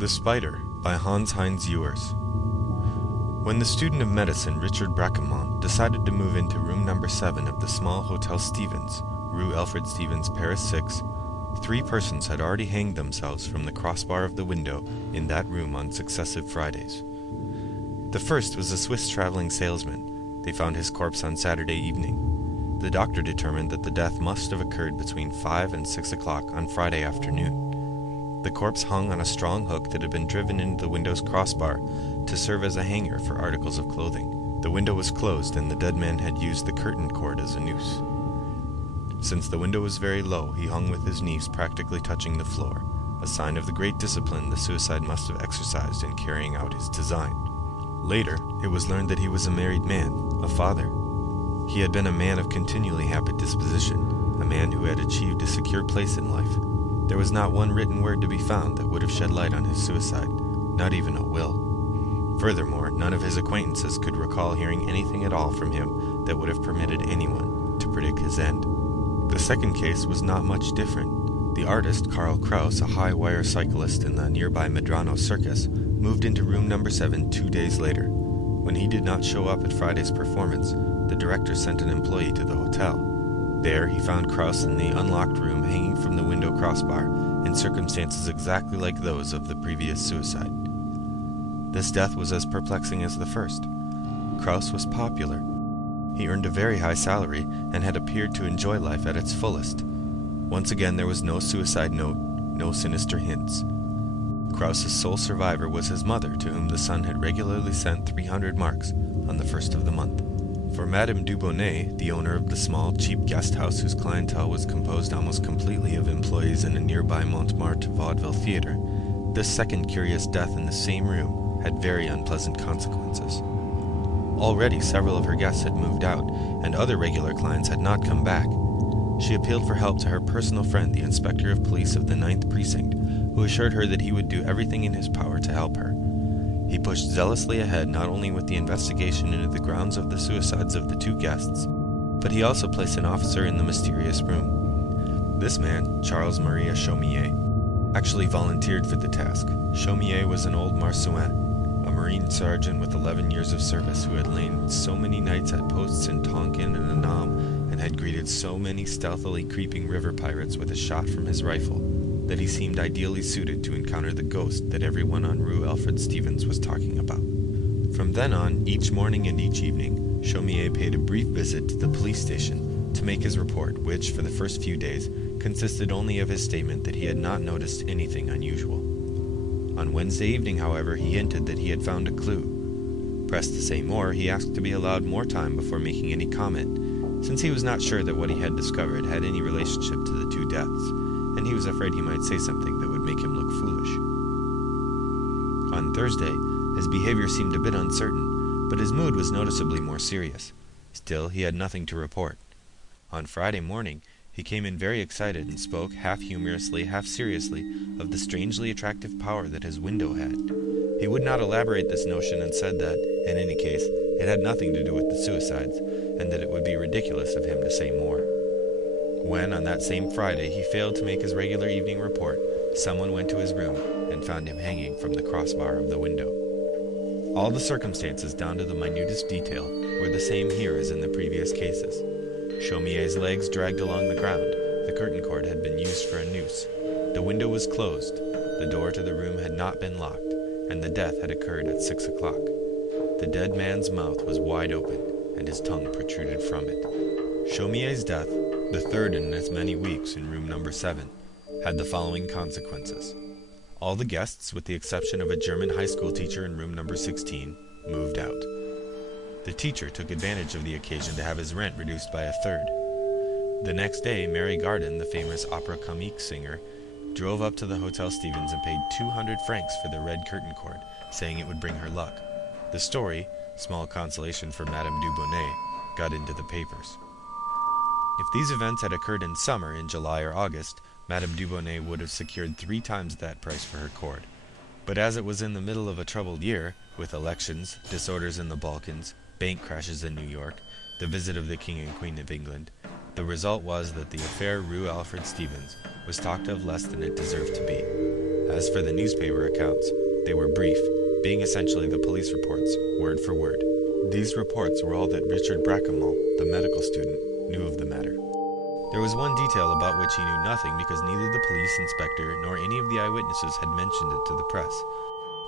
The Spider by Heinz Evers. When the student of medicine Richard Bracquemont decided to move into room number 7 of the small Hotel Stevens, Rue Alfred Stevens, Paris 6, 3 persons had already hanged themselves from the crossbar of the window in that room on successive Fridays. The first was a Swiss traveling salesman. They found his corpse on Saturday evening. The doctor determined that the death must have occurred between 5 and 6 o'clock on Friday afternoon. The corpse hung on a strong hook that had been driven into the window's crossbar to serve as a hanger for articles of clothing. The window was closed, and the dead man had used the curtain cord as a noose. Since the window was very low, he hung with his knees practically touching the floor, a sign of the great discipline the suicide must have exercised in carrying out his design. Later, it was learned that he was a married man, a father. He had been a man of continually happy disposition, a man who had achieved a secure place in life. There was not one written word to be found that would have shed light on his suicide, not even a will. Furthermore, none of his acquaintances could recall hearing anything at all from him that would have permitted anyone to predict his end. The second case was not much different. The artist, Karl Kraus, a high-wire cyclist in the nearby Medrano circus, moved into room number 7 2 days later. When he did not show up at Friday's performance, the director sent an employee to the hotel. There he found Kraus in the unlocked room hanging from the window crossbar in circumstances exactly like those of the previous suicide. This death was as perplexing as the first. Kraus was popular. He earned a very high salary and had appeared to enjoy life at its fullest. Once again there was no suicide note, no sinister hints. Kraus's sole survivor was his mother, to whom the son had regularly sent 300 marks on the first of the month. For Madame Dubonnet, the owner of the small, cheap guest house whose clientele was composed almost completely of employees in a nearby Montmartre vaudeville theater, this second curious death in the same room had very unpleasant consequences. Already several of her guests had moved out, and other regular clients had not come back. She appealed for help to her personal friend, the inspector of police of the 9th Precinct, who assured her that he would do everything in his power to help her. He pushed zealously ahead not only with the investigation into the grounds of the suicides of the 2 guests, but he also placed an officer in the mysterious room. This man, Charles Maria Chaumier, actually volunteered for the task. Chaumier was an old Marsouin, a marine sergeant with 11 years of service who had lain so many nights at posts in Tonkin and Annam and had greeted so many stealthily creeping river pirates with a shot from his rifle that he seemed ideally suited to encounter the ghost that everyone on Rue Alfred Stevens was talking about. From then on, each morning and each evening, Chaumier paid a brief visit to the police station to make his report, which, for the first few days, consisted only of his statement that he had not noticed anything unusual. On Wednesday evening, however, he hinted that he had found a clue. Pressed to say more, he asked to be allowed more time before making any comment, since he was not sure that what he had discovered had any relationship to the 2 deaths, and he was afraid he might say something that would make him look foolish. On Thursday, his behavior seemed a bit uncertain, but his mood was noticeably more serious. Still, he had nothing to report. On Friday morning, he came in very excited and spoke, half humorously, half seriously, of the strangely attractive power that his window had. He would not elaborate this notion and said that, in any case, it had nothing to do with the suicides, and that it would be ridiculous of him to say more. When, on that same Friday, he failed to make his regular evening report, someone went to his room and found him hanging from the crossbar of the window. All the circumstances, down to the minutest detail, were the same here as in the previous cases. Chaumier's legs dragged along the ground, the curtain cord had been used for a noose, the window was closed, the door to the room had not been locked, and the death had occurred at 6 o'clock. The dead man's mouth was wide open, and his tongue protruded from it. Chaumier's death, the third in as many weeks in room number 7, had the following consequences. All the guests, with the exception of a German high school teacher in room number 16, moved out. The teacher took advantage of the occasion to have his rent reduced by a third. The next day, Mary Garden, the famous opera comique singer, drove up to the Hotel Stevens and paid 200 francs for the red curtain cord, saying it would bring her luck. The story, small consolation for Madame Dubonnet, got into the papers. If these events had occurred in summer, in July or August, Madame Dubonnet would have secured 3 times that price for her cord. But as it was in the middle of a troubled year, with elections, disorders in the Balkans, bank crashes in New York, the visit of the King and Queen of England, the result was that the affair Rue Alfred Stevens was talked of less than it deserved to be. As for the newspaper accounts, they were brief, being essentially the police reports, word for word. These reports were all that Richard Brackenmall, the medical student, knew of the matter. There was one detail about which he knew nothing because neither the police inspector nor any of the eyewitnesses had mentioned it to the press.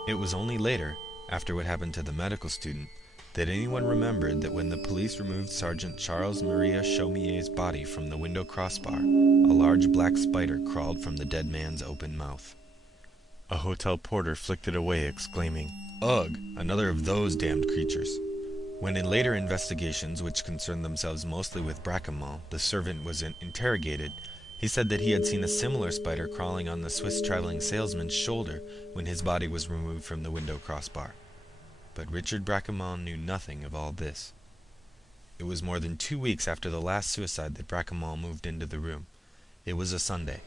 It was only later, after what happened to the medical student, that anyone remembered that when the police removed Sergeant Charles Maria Chaumier's body from the window crossbar, a large black spider crawled from the dead man's open mouth. A hotel porter flicked it away, exclaiming, "Ugh, another of those damned creatures." When in later investigations, which concerned themselves mostly with Brackenmall, the servant was interrogated, he said that he had seen a similar spider crawling on the Swiss traveling salesman's shoulder when his body was removed from the window crossbar. But Richard Brackenmall knew nothing of all this. It was more than 2 weeks after the last suicide that Brackenmall moved into the room. It was a Sunday.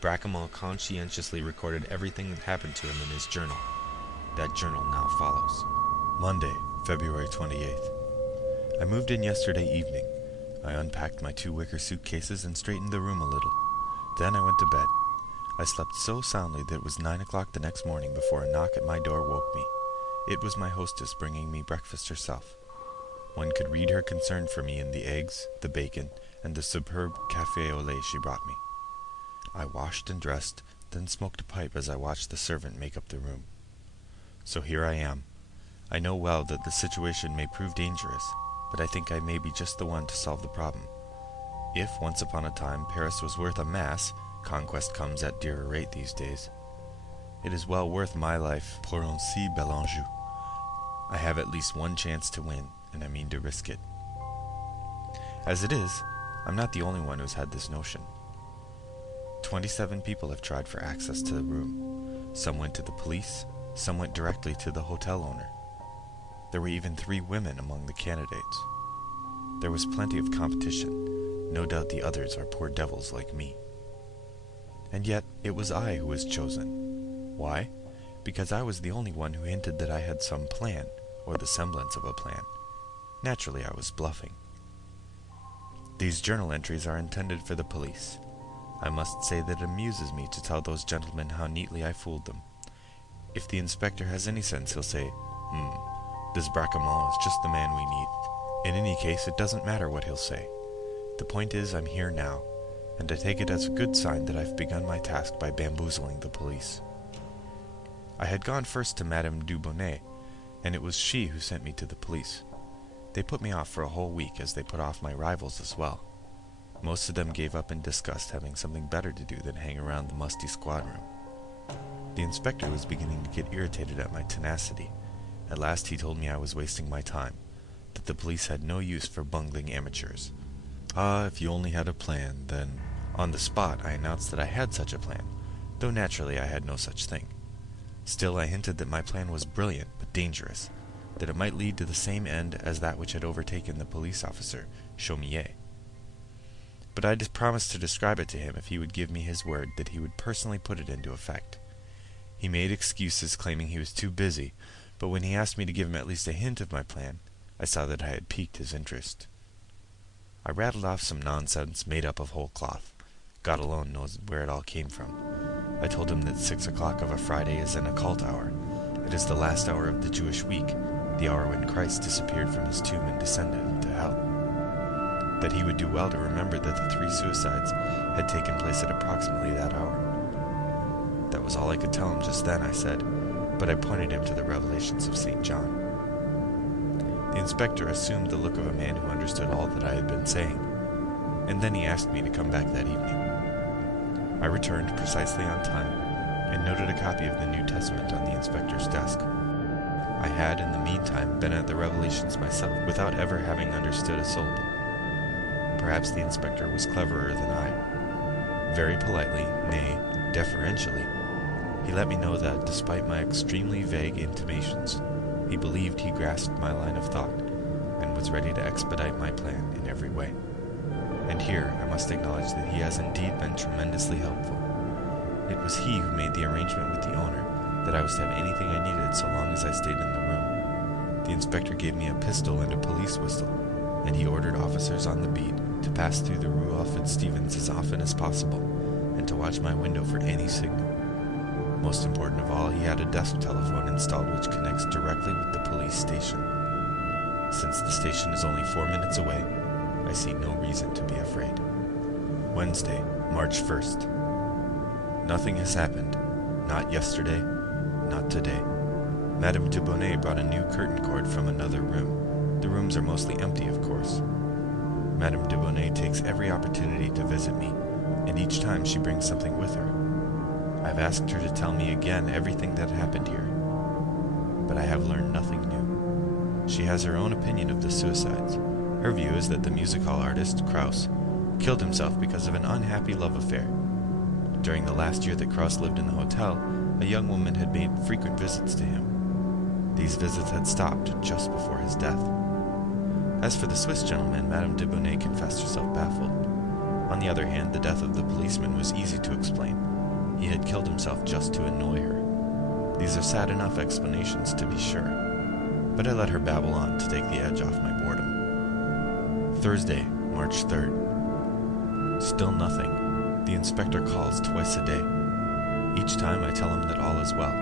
Brackenmall conscientiously recorded everything that happened to him in his journal. That journal now follows. Monday, February 28th. I moved in yesterday evening. I unpacked my 2 wicker suitcases and straightened the room a little. Then I went to bed. I slept so soundly that it was 9 o'clock the next morning before a knock at my door woke me. It was my hostess bringing me breakfast herself. One could read her concern for me in the eggs, the bacon, and the superb café au lait she brought me. I washed and dressed, then smoked a pipe as I watched the servant make up the room. So here I am. I know well that the situation may prove dangerous, but I think I may be just the one to solve the problem. If, once upon a time, Paris was worth a mass, conquest comes at dearer rate these days. It is well worth my life pour un si bel enjeu. I have at least one chance to win, and I mean to risk it. As it is, I'm not the only one who's had this notion. 27 people have tried for access to the room. Some went to the police, some went directly to the hotel owner. There were even 3 women among the candidates. There was plenty of competition. No doubt the others are poor devils like me. And yet, it was I who was chosen. Why? Because I was the only one who hinted that I had some plan, or the semblance of a plan. Naturally, I was bluffing. These journal entries are intended for the police. I must say that it amuses me to tell those gentlemen how neatly I fooled them. If the inspector has any sense, he'll say, this Brackenmall is just the man we need. In any case, it doesn't matter what he'll say. The point is, I'm here now, and I take it as a good sign that I've begun my task by bamboozling the police. I had gone first to Madame Dubonnet, and it was she who sent me to the police. They put me off for a whole week, as they put off my rivals as well. Most of them gave up in disgust, having something better to do than hang around the musty squad room. The inspector was beginning to get irritated at my tenacity. At last he told me I was wasting my time, that the police had no use for bungling amateurs. If you only had a plan, then... On the spot, I announced that I had such a plan, though naturally I had no such thing. Still, I hinted that my plan was brilliant, but dangerous, that it might lead to the same end as that which had overtaken the police officer, Chaumier. But I promised to describe it to him if he would give me his word that he would personally put it into effect. He made excuses, claiming he was too busy, but when he asked me to give him at least a hint of my plan, I saw that I had piqued his interest. I rattled off some nonsense made up of whole cloth. God alone knows where it all came from. I told him that 6 o'clock of a Friday is an occult hour. It is the last hour of the Jewish week, the hour when Christ disappeared from his tomb and descended into hell. That he would do well to remember that the 3 suicides had taken place at approximately that hour. That was all I could tell him just then, I said, but I pointed him to the revelations of St. John. The inspector assumed the look of a man who understood all that I had been saying, and then he asked me to come back that evening. I returned precisely on time, and noted a copy of the New Testament on the inspector's desk. I had, in the meantime, been at the revelations myself, without ever having understood a syllable. Perhaps the inspector was cleverer than I. Very politely, nay, deferentially, he let me know that, despite my extremely vague intimations, he believed he grasped my line of thought, and was ready to expedite my plan in every way. And here I must acknowledge that he has indeed been tremendously helpful. It was he who made the arrangement with the owner that I was to have anything I needed so long as I stayed in the room. The inspector gave me a pistol and a police whistle, and he ordered officers on the beat to pass through the Rue Alfred Stevens as often as possible, and to watch my window for any signal. Most important of all, he had a desk telephone installed which connects directly with the police station. Since the station is only 4 minutes away, I see no reason to be afraid. Wednesday, March 1st. Nothing has happened. Not yesterday, not today. Madame Dubonnet brought a new curtain cord from another room. The rooms are mostly empty, of course. Madame Dubonnet takes every opportunity to visit me, and each time she brings something with her. I've asked her to tell me again everything that happened here, but I have learned nothing new. She has her own opinion of the suicides. Her view is that the music hall artist, Krauss, killed himself because of an unhappy love affair. During the last year that Krauss lived in the hotel, a young woman had made frequent visits to him. These visits had stopped just before his death. As for the Swiss gentleman, Madame Dubonnet confessed herself baffled. On the other hand, the death of the policeman was easy to explain. He had killed himself just to annoy her. These are sad enough explanations, to be sure, but I let her babble on to take the edge off my boredom. Thursday, March 3rd. Still nothing. The inspector calls twice a day. Each time I tell him that all is well.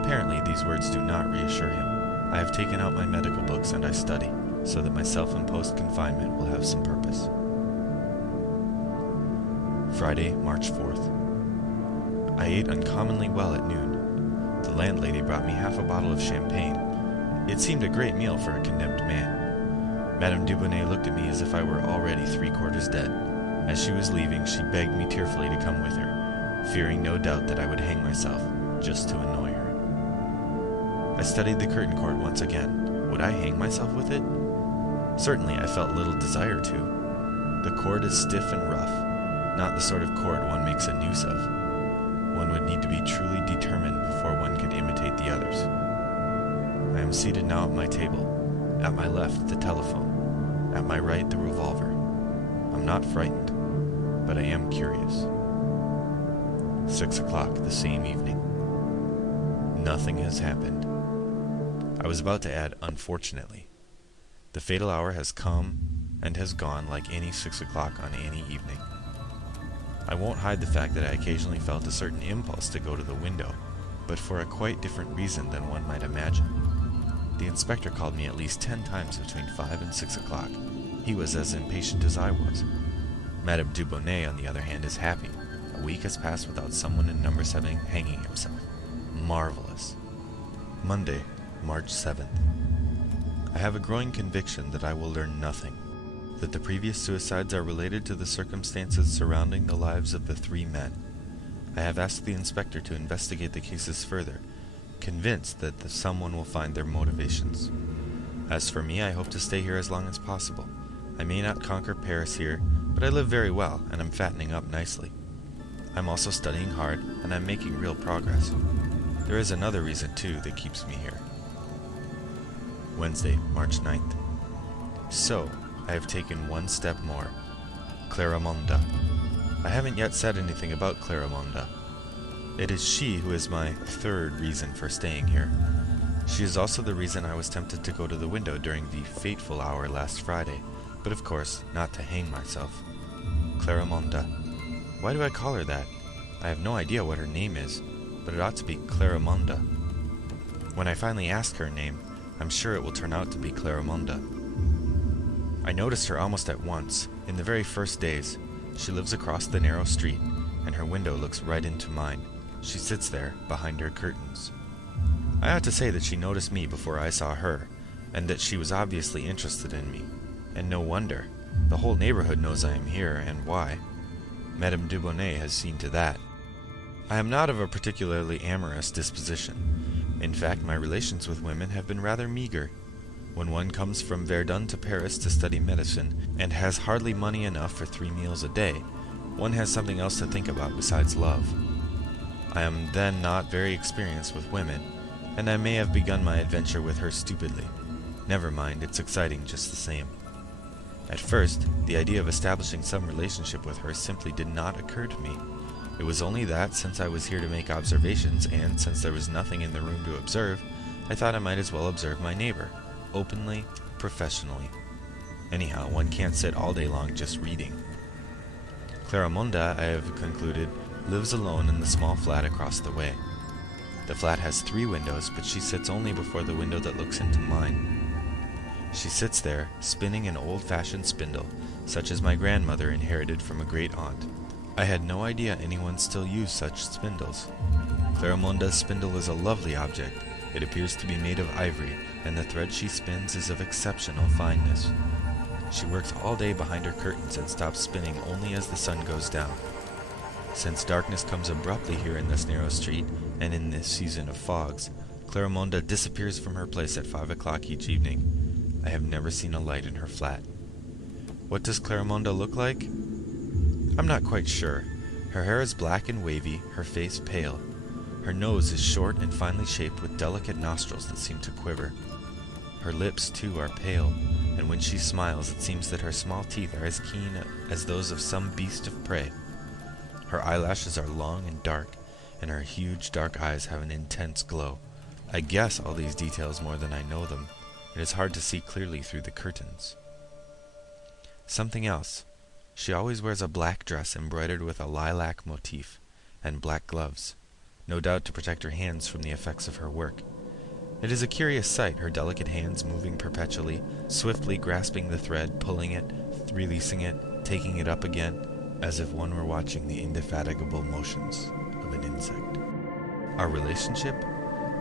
Apparently these words do not reassure him. I have taken out my medical books and I study, so that my self-imposed confinement will have some purpose. Friday, March 4th. I ate uncommonly well at noon. The landlady brought me half a bottle of champagne. It seemed a great meal for a condemned man. Madame Dubonnet looked at me as if I were already 3/4 dead. As she was leaving, she begged me tearfully to come with her, fearing no doubt that I would hang myself, just to annoy her. I studied the curtain cord once again. Would I hang myself with it? Certainly I felt little desire to. The cord is stiff and rough, not the sort of cord one makes a noose of. One would need to be truly determined before one could imitate the others. I am seated now at my table. At my left, the telephone. At my right, the revolver. I'm not frightened, but I am curious. 6 o'clock the same evening. Nothing has happened. I was about to add, unfortunately. The fatal hour has come and has gone like any 6 o'clock on any evening. I won't hide the fact that I occasionally felt a certain impulse to go to the window, but for a quite different reason than one might imagine. The inspector called me at least 10 times between 5 and 6 o'clock. He was as impatient as I was. Madame Dubonnet, on the other hand, is happy. A week has passed without someone in number 7 hanging himself. Marvelous. Monday, March 7th. I have a growing conviction that I will learn nothing, that the previous suicides are related to the circumstances surrounding the lives of the 3 men. I have asked the inspector to investigate the cases further, convinced that someone will find their motivations. As for me, I hope to stay here as long as possible. I may not conquer Paris here, but I live very well, and I'm fattening up nicely. I'm also studying hard, and I'm making real progress. There is another reason, too, that keeps me here. Wednesday, March 9th. So, I have taken one step more. Claramonda. I haven't yet said anything about Claramonda. It is she who is my 3rd reason for staying here. She is also the reason I was tempted to go to the window during the fateful hour last Friday, but of course, not to hang myself. Claramonda. Why do I call her that? I have no idea what her name is, but it ought to be Claramonda. When I finally ask her name, I'm sure it will turn out to be Claramonda. I noticed her almost at once, in the very first days. She lives across the narrow street, and her window looks right into mine. She sits there, behind her curtains. I ought to say that she noticed me before I saw her, and that she was obviously interested in me. And no wonder. The whole neighborhood knows I am here, and why. Madame Dubonnet has seen to that. I am not of a particularly amorous disposition. In fact, my relations with women have been rather meager. When one comes from Verdun to Paris to study medicine, and has hardly money enough for 3 meals a day, one has something else to think about besides love. I am then not very experienced with women, and I may have begun my adventure with her stupidly. Never mind, it's exciting just the same. At first, the idea of establishing some relationship with her simply did not occur to me. It was only that, since I was here to make observations, and since there was nothing in the room to observe, I thought I might as well observe my neighbor, openly, professionally. Anyhow, one can't sit all day long just reading. Claramonda, I have concluded, lives alone in the small flat across the way. The flat has 3 windows, but she sits only before the window that looks into mine. She sits there, spinning an old-fashioned spindle, such as my grandmother inherited from a great aunt. I had no idea anyone still used such spindles. Claramonda's spindle is a lovely object. It appears to be made of ivory, and the thread she spins is of exceptional fineness. She works all day behind her curtains and stops spinning only as the sun goes down. Since darkness comes abruptly here in this narrow street, and in this season of fogs, Claramonda disappears from her place at 5 o'clock each evening. I have never seen a light in her flat. What does Claramonda look like? I'm not quite sure. Her hair is black and wavy, her face pale. Her nose is short and finely shaped with delicate nostrils that seem to quiver. Her lips, too, are pale, and when she smiles it seems that her small teeth are as keen as those of some beast of prey. Her eyelashes are long and dark, and her huge dark eyes have an intense glow. I guess all these details more than I know them. It is hard to see clearly through the curtains. Something else. She always wears a black dress embroidered with a lilac motif, and black gloves, no doubt to protect her hands from the effects of her work. It is a curious sight, her delicate hands moving perpetually, swiftly grasping the thread, pulling it, releasing it, taking it up again, as if one were watching the indefatigable motions of an insect. Our relationship?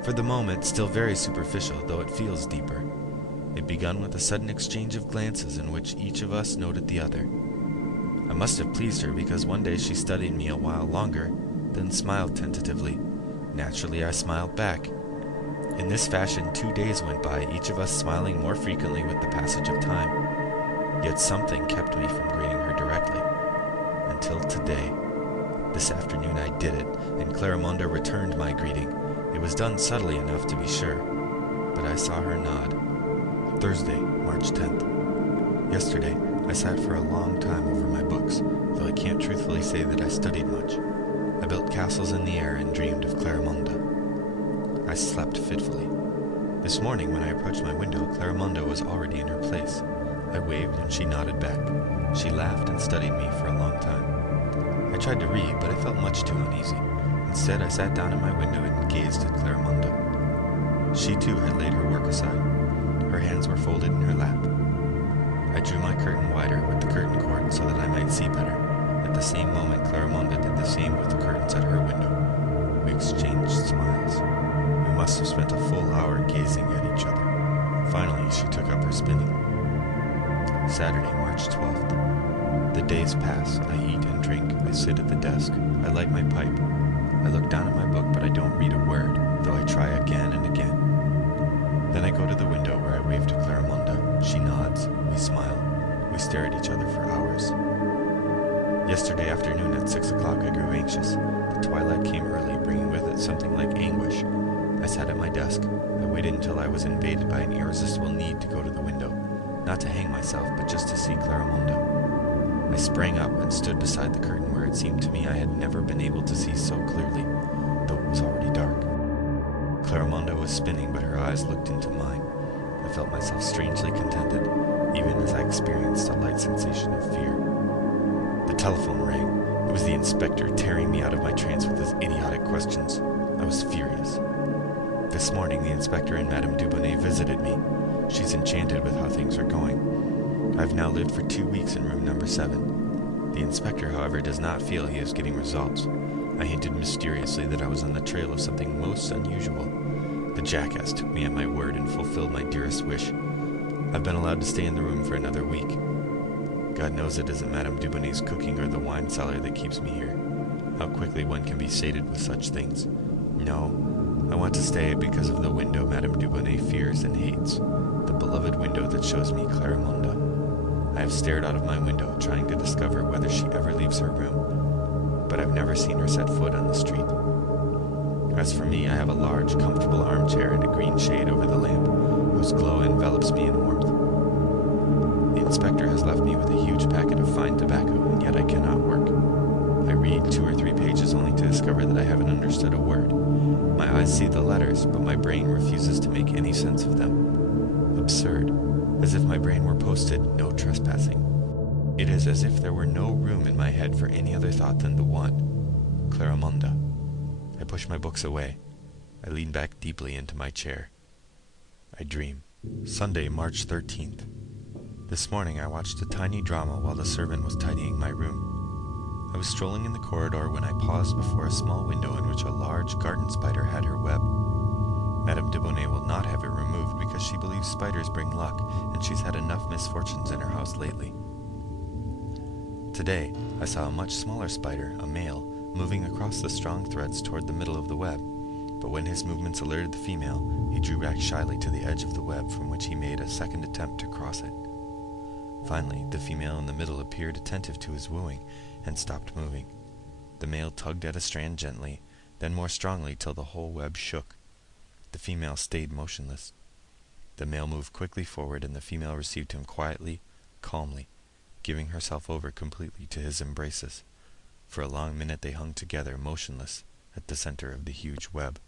For the moment, still very superficial, though it feels deeper. It begun with a sudden exchange of glances in which each of us noted the other. I must have pleased her, because one day she studied me a while longer, then smiled tentatively. Naturally, I smiled back. In this fashion 2 days went by, each of us smiling more frequently with the passage of time. Yet something kept me from greeting her directly. Until today. This afternoon I did it, and Claramonda returned my greeting. It was done subtly enough to be sure, but I saw her nod. Thursday, March 10th. Yesterday, I sat for a long time over my books, though I can't truthfully say that I studied much. I built castles in the air and dreamed of Claramonda. I slept fitfully. This morning, when I approached my window, Claramonda was already in her place. I waved and she nodded back. She laughed and studied me for a long time. I tried to read, but I felt much too uneasy. Instead, I sat down at my window and gazed at Claramonda. She too had laid her work aside. Her hands were folded in her lap. I drew my curtain wider with the curtain cord so that I might see better. At the same moment, Claramonda did the same with the curtains at her window. We exchanged smiles. We must have spent a full hour gazing at each other. Finally, she took up her spinning. Saturday, March 12th. The days pass. I eat and drink. I sit at the desk. I light my pipe. I look down at my book, but I don't read a word, though I try again and again. Then I go to the window where I wave to Claramonda. She nods. We smile. We stare at each other for hours. Yesterday afternoon at 6 o'clock I grew anxious. The twilight came early, bringing with it something like anguish. I sat at my desk. I waited until I was invaded by an irresistible need to go to the window. Not to hang myself, but just to see Claramonda. I sprang up and stood beside the curtain where it seemed to me I had never been able to see so clearly, though it was already dark. Claramonda was spinning, but her eyes looked into mine. I felt myself strangely contented, even as I experienced a light sensation of fear. The telephone rang. It was the inspector tearing me out of my trance with his idiotic questions. I was furious. This morning the inspector and Madame Dubonnet visited me. She's enchanted with how things are going. I've now lived for 2 weeks in room number 7. The inspector, however, does not feel he is getting results. I hinted mysteriously that I was on the trail of something most unusual. The jackass took me at my word and fulfilled my dearest wish. I've been allowed to stay in the room for another week. God knows it isn't Madame Dubonnet's cooking or the wine cellar that keeps me here. How quickly one can be sated with such things. No, I want to stay because of the window Madame Dubonnet fears and hates. The beloved window that shows me Claramonda. I have stared out of my window, trying to discover whether she ever leaves her room, but I've never seen her set foot on the street. As for me, I have a large, comfortable armchair and a green shade over the lamp, whose glow envelops me in warmth. The inspector has left me with a huge packet of fine tobacco, and yet I cannot work. I read 2 or 3 pages only to discover that I haven't understood a word. My eyes see the letters, but my brain refuses to make any sense of them. Absurd. As if my brain were posted, "No trespassing." It is as if there were no room in my head for any other thought than the one, Claramonda. I push my books away. I lean back deeply into my chair. I dream. Sunday, March 13th. This morning I watched a tiny drama while the servant was tidying my room. I was strolling in the corridor when I paused before a small window in which a large garden spider had her web. Madame Debonnet will not have it removed because she believes spiders bring luck, and she's had enough misfortunes in her house lately. Today, I saw a much smaller spider, a male, moving across the strong threads toward the middle of the web, but when his movements alerted the female, he drew back shyly to the edge of the web from which he made a second attempt to cross it. Finally, the female in the middle appeared attentive to his wooing and stopped moving. The male tugged at a strand gently, then more strongly till the whole web shook. The female stayed motionless. The male moved quickly forward, and the female received him quietly, calmly, giving herself over completely to his embraces. For a long minute they hung together, motionless, at the center of the huge web.